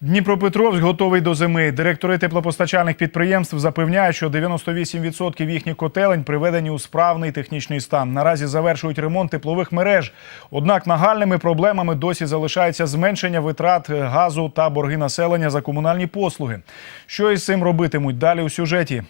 Дніпропетровськ готовий до зими. Директори теплопостачальних підприємств запевняють, що 98% їхніх котелень приведені у справний технічний стан. Наразі завершують ремонт теплових мереж. Однак нагальними проблемами досі залишається зменшення витрат газу та борги населення за комунальні послуги. Що із цим робитимуть далі у сюжеті?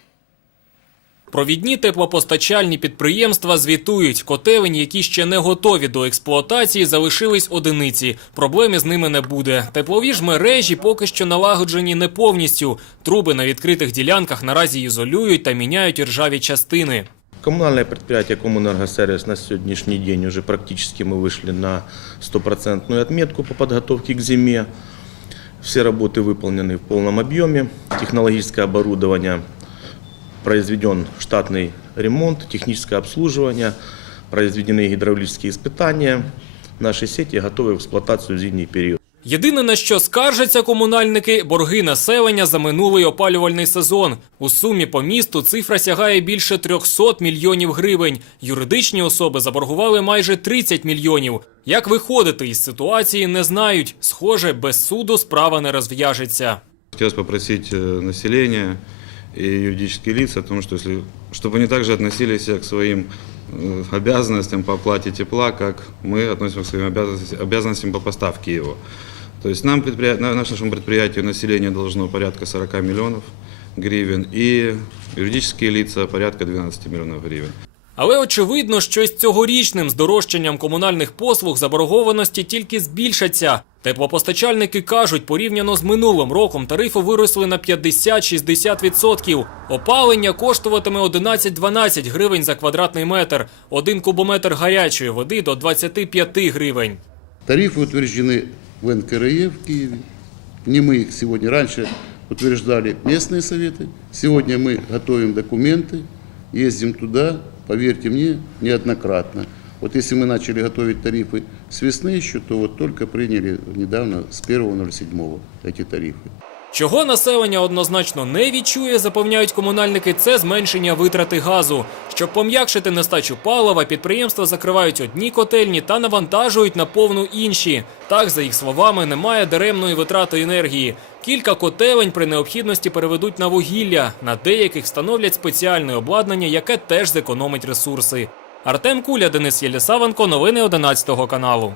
Провідні теплопостачальні підприємства звітують. Котелень, які ще не готові до експлуатації, залишились одиниці. Проблеми з ними не буде. Теплові ж мережі поки що налагоджені не повністю. Труби на відкритих ділянках наразі ізолюють та міняють ржаві частини. Коммунальное предприятие «Коммунэнергосервис» на сегодняшний день уже практически мы вышли на стопроцентную отметку по подготовке к зиме. Все работы выполнены в полном объеме. Технологическое оборудование произведен штатный ремонт, техническое обслуживание, произведены гидравлические испытания. Наши сети готовы в эксплуатацию в зимний период. Єдине на що скаржаться комунальники борги населення за минулий опалювальний сезон. У сумі по місту цифра сягає більше 300 мільйонів гривень. Юридичні особи заборгували майже 30 мільйонів. Як виходити із ситуації, не знають. Схоже, без суду справа не розв'яжеться. Хотелось попросить э, население и юридические лица о том, что если, чтобы они также относились к своим э, обязанностям по оплате тепла, как мы относимся к своим обязанностям, обязанностям по поставке его. То есть нам, предприятию, на нашему предприятию население должно порядка 40 миллионов гривен и юридические лица порядка 12 миллионов гривен. Але очевидно, що з цьогорічним здорожчанням комунальних послуг заборгованості тільки збільшаться. Теплопостачальники кажуть, порівняно з минулим роком тарифи виросли на 50-60%. Опалення коштуватиме 11-12 гривень за квадратний метр, один кубометр гарячої води до 25 гривень. Тарифы утверждены в НКРЕ в Киеве. Не мы их сегодня. Раньше утверждали местные советы. Сегодня мы готовим документы, ездим туда, поверьте мне, неоднократно. Вот если мы начали готовить тарифы с весны еще, то вот только приняли недавно с 1.07 эти тарифы. Чого населення однозначно не відчує, запевняють комунальники, це зменшення витрати газу. Щоб пом'якшити нестачу палива, підприємства закривають одні котельні та навантажують на повну інші. Так, за їх словами, немає даремної витрати енергії. Кілька котелень при необхідності переведуть на вугілля. На деяких встановлять спеціальне обладнання, яке теж зекономить ресурси. Артем Куля, Денис Єлісавенко, новини 11 каналу.